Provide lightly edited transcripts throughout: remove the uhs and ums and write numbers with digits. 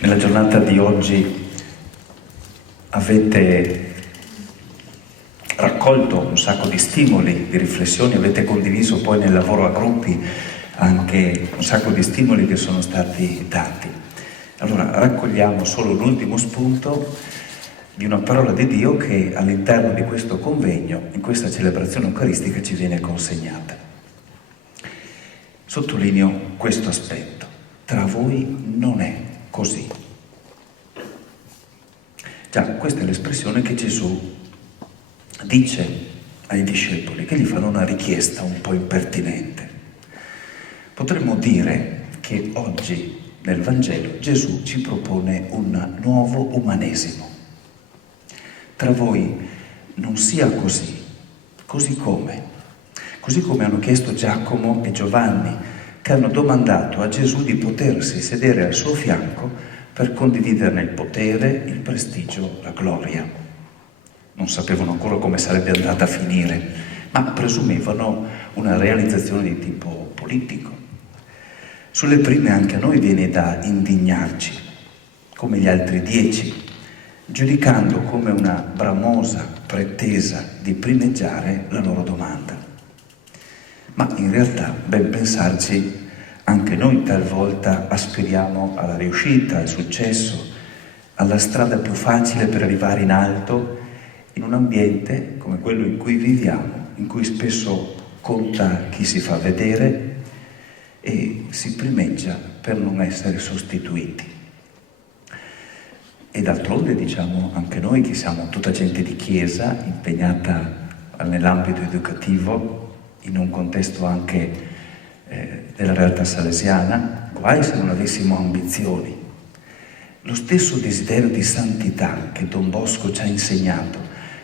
Nella giornata di oggi avete raccolto un sacco di stimoli, di riflessioni, avete condiviso poi nel lavoro a gruppi anche un sacco di stimoli che sono stati dati. Allora raccogliamo solo l'ultimo spunto di una parola di Dio che all'interno di questo convegno, in questa celebrazione eucaristica, ci viene consegnata. Sottolineo questo aspetto: tra voi non è così. Già, questa è l'espressione che Gesù dice ai discepoli, che gli fanno una richiesta un po' impertinente. Potremmo dire che oggi nel Vangelo Gesù ci propone un nuovo umanesimo. Tra voi non sia così, così come hanno chiesto Giacomo e Giovanni, che hanno domandato a Gesù di potersi sedere al suo fianco per condividerne il potere, il prestigio, la gloria. Non sapevano ancora come sarebbe andata a finire, ma presumevano una realizzazione di tipo politico. Sulle prime anche a noi viene da indignarci, come gli altri 10, giudicando come una bramosa pretesa di primeggiare la loro domanda. Ma in realtà, ben pensarci, anche noi talvolta aspiriamo alla riuscita, al successo, alla strada più facile per arrivare in alto, in un ambiente come quello in cui viviamo, in cui spesso conta chi si fa vedere e si primeggia per non essere sostituiti. E d'altronde diciamo anche noi che siamo tutta gente di chiesa, impegnata nell'ambito educativo, in un contesto anche della realtà salesiana, guai se non avessimo ambizioni. Lo stesso desiderio di santità che Don Bosco ci ha insegnato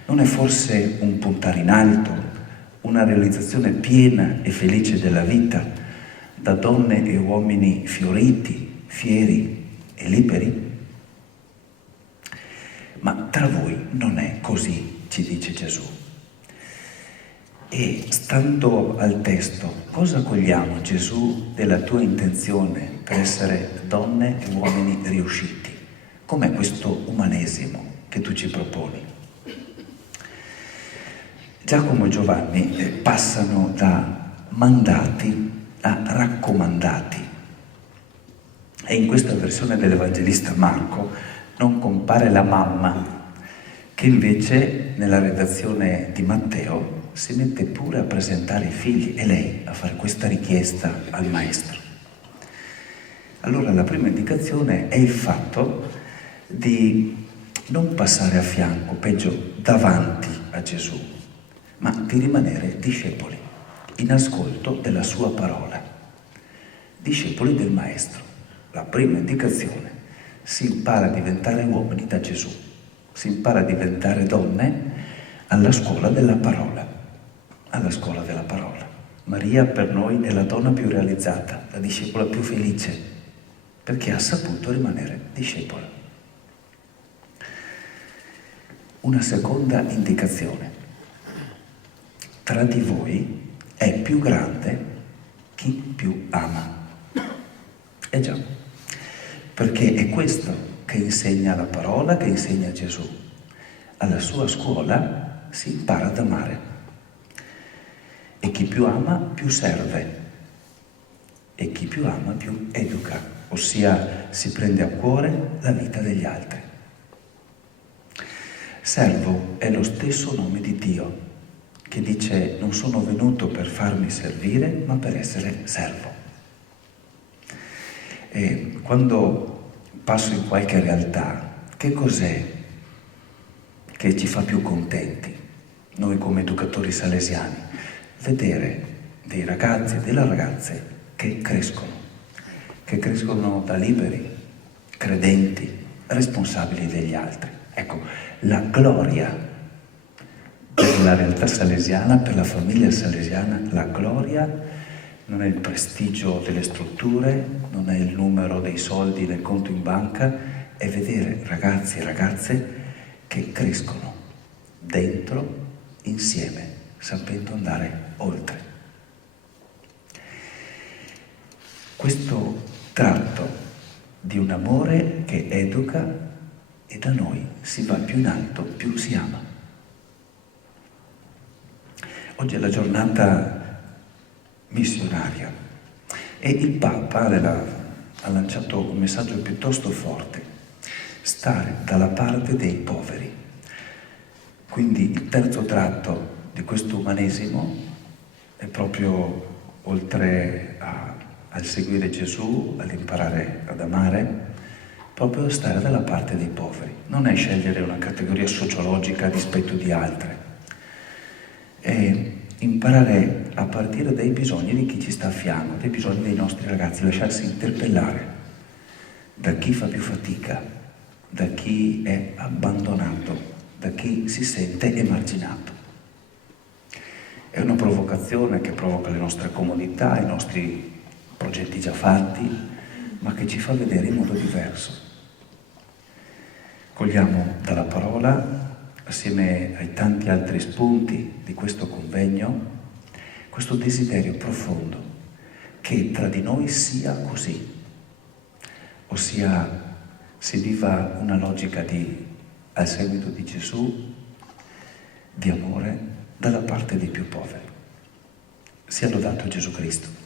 non è forse un puntare in alto, una realizzazione piena e felice della vita, da donne e uomini fioriti, fieri e liberi? Ma tra voi non è così, ci dice Gesù. E stando al testo, cosa cogliamo, Gesù, della tua intenzione per essere donne e uomini riusciti? Com'è questo umanesimo che tu ci proponi? Giacomo e Giovanni passano da mandati a raccomandati. E in questa versione dell'Evangelista Marco non compare la mamma, che invece nella redazione di Matteo si mette pure a presentare i figli, e lei a fare questa richiesta al maestro. Allora la prima indicazione è il fatto di non passare a fianco, peggio davanti a Gesù, ma di rimanere discepoli, in ascolto della sua parola. Discepoli del maestro. La prima indicazione: si impara a diventare uomini da Gesù, si impara a diventare donne alla scuola della parola, alla scuola della parola. Maria per noi è la donna più realizzata, la discepola più felice, perché ha saputo rimanere discepola. Una seconda indicazione: tra di voi è più grande chi più ama. Eh già, perché è questo che insegna la parola, che insegna Gesù. Alla sua scuola si impara ad amare. E chi più ama più serve. E chi più ama più educa, ossia si prende a cuore la vita degli altri. Servo è lo stesso nome di Dio, che dice: non sono venuto per farmi servire, ma per essere servo. E quando passo in qualche realtà, che cos'è che ci fa più contenti, noi come educatori salesiani? Vedere dei ragazzi e delle ragazze che crescono da liberi, credenti, responsabili degli altri. Ecco, la gloria per la realtà salesiana, per la famiglia salesiana, la gloria non è il prestigio delle strutture, non è il numero dei soldi nel conto in banca, è vedere ragazzi e ragazze che crescono dentro, insieme, sapendo andare oltre. questo tratto di un amore che educa e da noi si va più in alto, più si ama. Oggi è la giornata missionaria e il Papa ha lanciato un messaggio piuttosto forte: stare dalla parte dei poveri. Quindi il terzo tratto di questo umanesimo è proprio, oltre al seguire Gesù, all'imparare ad amare, proprio stare dalla parte dei poveri. Non è scegliere una categoria sociologica a dispetto di altre, è imparare a partire dai bisogni di chi ci sta a fianco, dai bisogni dei nostri ragazzi, lasciarsi interpellare da chi fa più fatica, da chi è abbandonato, da chi si sente emarginato. È una provocazione che provoca le nostre comunità, i nostri progetti già fatti, ma che ci fa vedere in modo diverso. Cogliamo dalla parola, assieme ai tanti altri spunti di questo convegno, questo desiderio profondo che tra di noi sia così, ossia si viva una logica al seguito di Gesù, di amore dalla parte dei più poveri. Sia lodato Gesù Cristo.